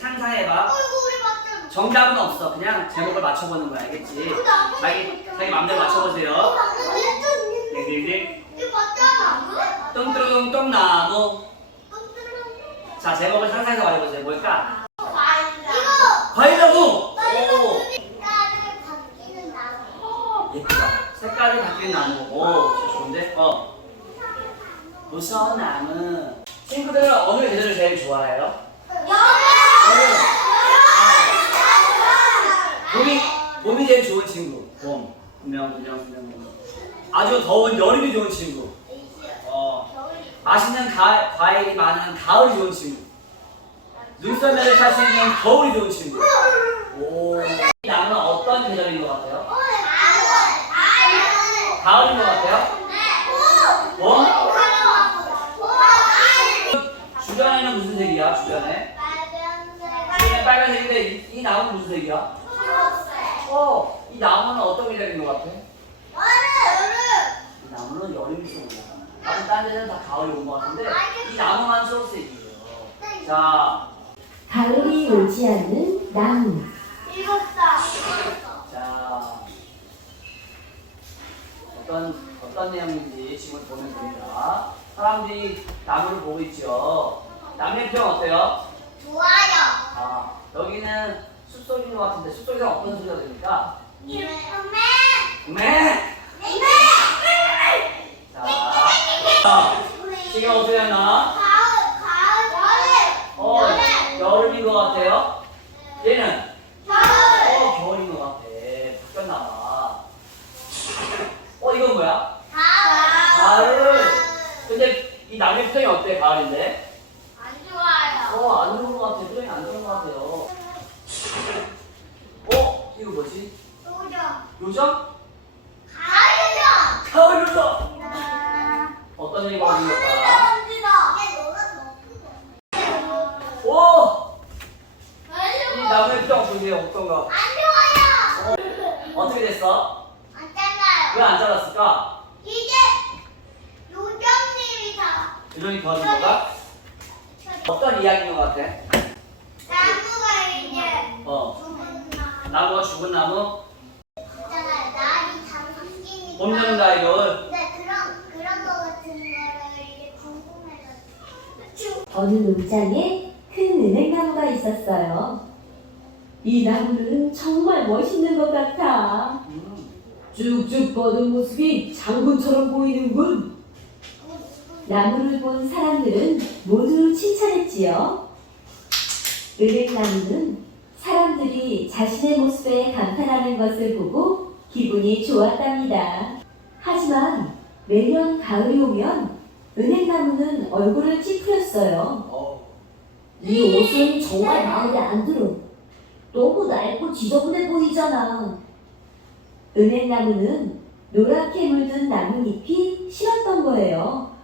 상상해봐. 어이구 우리 맞잖아. 정답은 없어. 그냥 제목을 맞춰보는 거야, 알겠지? 자기, 자기 맘대로 맞춰보세요. 딩딩딩. 이거. 뚱뚱 똥나무. 자, 제목을 상상해서 말해보세요. 뭘까? 이거 과일나무! 오! 색깔을 바뀌는 나무. 예쁘다. 색깔이 바뀌는 나무. 오, 진짜 좋은데? 어. 무서운 나무. 친구들은 어느 계절을 제일 좋아해요? 봄이, 봄이 제일 좋은 친구. 봄. 분명, 분명, 분명. 분명. 아주 더운 여름이 좋은 친구. 어. 맛있는 가, 과일이 많은 가을이 좋은 친구. 눈썰매를 탈 수 있는 겨울이 좋은 친구. 오. 이 나무는 어떤 계절인 것 같아요? 가을인 것 같아요? 봄? 주변에는 무슨 색이야? 주변에? 주변에 빨간색인데 이, 이 나무는 무슨 색이야? 어, 이 나무는 어떤 계절인 것 같아? 이 나무는 여름이 좋은 것 같아. 다른 딴 데는 다 가을이 온 것 같은데 이 나무만 초록색이에요. 자, 가을이 오지 않는 나무. 자, 어떤 어떤 내용인지 지금 보면 됩니다. 사람들이 나무를 보고 있죠. 남의 표현 어때요? 아, 여기는 숲속인 것 같은데 숲속에서 어떤 소리가 들립니까? 매! 자, 자, 지금 어떻게 하나? 어, 여름인 것 같아요. 얘는 어, 겨울인 것 같아. 바뀌었나 봐. 어, 이건 뭐야? 가을. 근데 이 남의 표정이 어때? 가을인데? 어, 안 좋은 것 같아. 표정이 안 좋은 것 같아요. 어, 이거 뭐지? 요정? 가을 요정! 어떤 일이 벌어진 걸까? 오! 이 나무의 표정 보세요. 어떤가? 어, 어떻게 됐어? 왜 안 잘랐을까? 이제 요정님이 다 요정이 도와준 거가? 어떤 이야기인 것 같아? 나무가 이제 어. 죽은 나무 나무가 죽은 나무? 여름, 가을, 겨울? 네, 그런 그런 거 같은 거를 이제 궁금해가지고. 어느 농장에 큰 은행나무가 있었어요. 이 나무는 정말 멋있는 것 같아. 음. 쭉쭉 뻗은 모습이 장군처럼 보이는군. 나무를 본 사람들은 모두 칭찬했지요. 은행나무는 사람들이 자신의 모습에 감탄하는 것을 보고 기분이 좋았답니다. 하지만 매년 가을이 오면 은행나무는 얼굴을 찌푸렸어요. 어. 이 옷은 정말 마음에 안 들어. 너무 낡고 지저분해 보이잖아. 은행나무는 노랗게 물든 나뭇잎이 싫었던 거예요.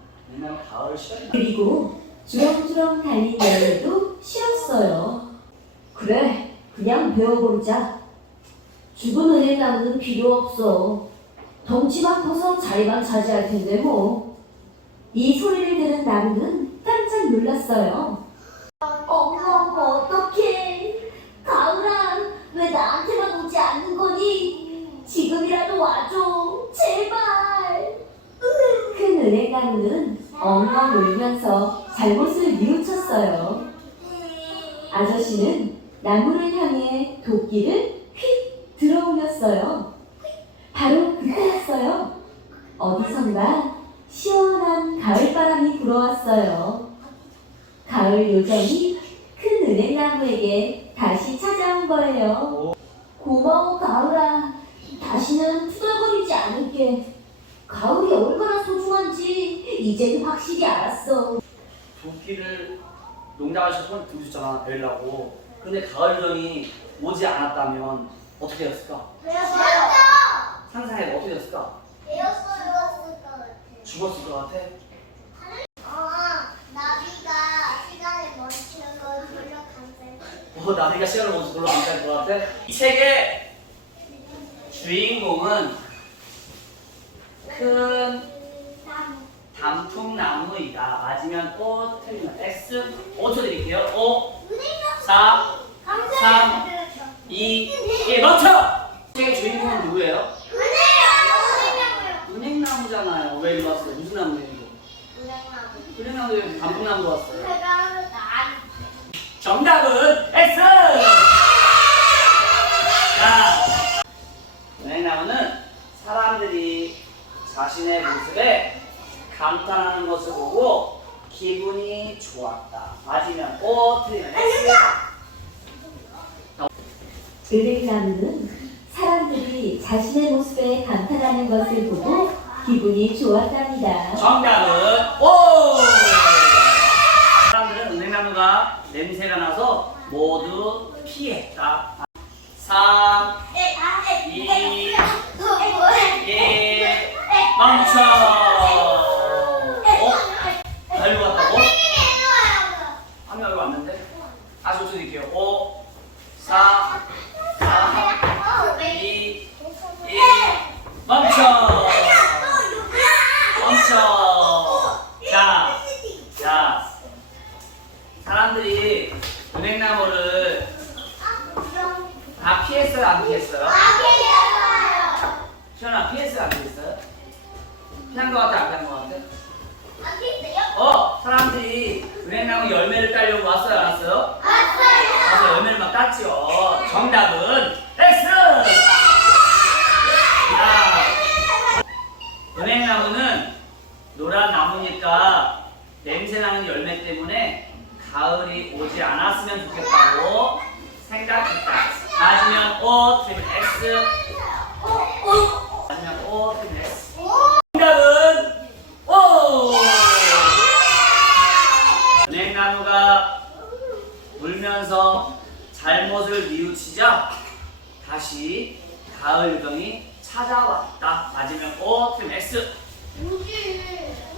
그리고 주렁주렁 달린 열매도 싫었어요. 그래, 그냥 배워보자. 죽은 은행나무는 필요 없어. 덩치만 커서 자리만 차지할 텐데 뭐. 이 소리를 들은 나무는 깜짝 놀랐어요. 엄마, 엄마, 어떡해. 가을아, 왜 나한테만 오지 않는 거니? 지금이라도 와줘. 제발. 큰 은행나무는 엉엉 울면서 잘못을 뉘우쳤어요. 아저씨는 나무를 향해 도끼를 휙 들어올렸어요. 바로 그때였어요. 어디선가 시원한 가을바람이 불어왔어요. 가을 요정이 큰 은행나무에게 다시 찾아온 거예요. 고마워 가을아. 다시는 투덜거리지 않을게. 가을이 얼마나 소중한지 이제는 확실히 알았어. 도끼를 농장에서 손 들주잖아 배우려고. 근데 가을 요정이 오지 않았다면 어떻게 됐을까? 배웠어요. 상상해봐 어떻게 됐을까? 배웠어요. 죽었을 것 같아? 어, 나비가 시간을 멈추고 돌려간대. 어, 나비가 시간을 멈춰 놀러 안갈 것 같아? 이 책의 주인공은 큰 나무. 단풍나무이다. 맞으면 O, 틀리면 X. 5초 드릴게요. 5, 은행나무. 4, 3, 2, 1 멈춰! 제 주인공은 누구예요? 은행나무잖아요. 왜 이리 왔어요? 무슨 나무예요? 이거? 은행나무 단풍나무로 왔어요. 정답은 X! 자, 은행나무는 사람들이 자신의 모습에 감탄하는 것을 보고 기분이 좋았다. 맞으면 O, 틀리면 X. 은행나무는 사람들이 자신의 모습에 감탄하는 것을 보고 기분이 좋았답니다. 정답은 O! 사람들은 은행나무가 냄새가 나서 모두 피했다. 3, 2, 1, 멈춰! 어? 달고 갔다고? 한 명 여기 왔는데? 아, 저쪽 드릴게요. 5, 4, 3, 2, 1, 멈춰! 멈춰! 자, 자, 사람들이 은행나무를 다 피했어요? 안 피했어요? 시원아, 피했어요? 안 피했어요? 피 한거 같아? 안 피한 거 같아? 어, 사람들이 은행나무 열매를 따려고 왔어요? 안 왔어요? 가서 열매를 막 땄죠. 정답은 X! 자, 은행나무는 노란 나무니까 냄새나는 열매 때문에 가을이 오지 않았으면 좋겠다고 생각했다. 맞으면 O, 틀리면 X. 맞으면 O, 틀리면 X. 정답은 O! 은행나무가 울면서 잘못을 뉘우치자 다시 가을 유경이 찾아왔다. 맞으면 O, 틀리면 X. 어떻